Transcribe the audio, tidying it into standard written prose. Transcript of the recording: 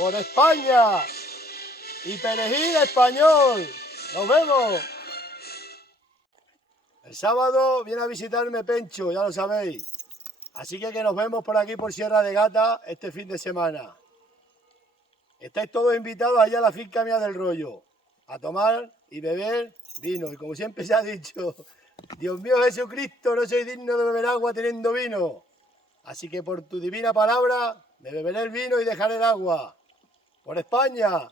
por España y perejil español. ¡Nos vemos! El sábado viene a visitarme Pencho, ya lo sabéis. Así que nos vemos por aquí por Sierra de Gata este fin de semana. Estáis todos invitados allá a la finca mía del Rollo, a tomar y beber vino. Y como siempre se ha dicho, Dios mío Jesucristo, no soy digno de beber agua teniendo vino. Así que por tu divina palabra me beberé el vino y dejaré el agua. ¡Por España!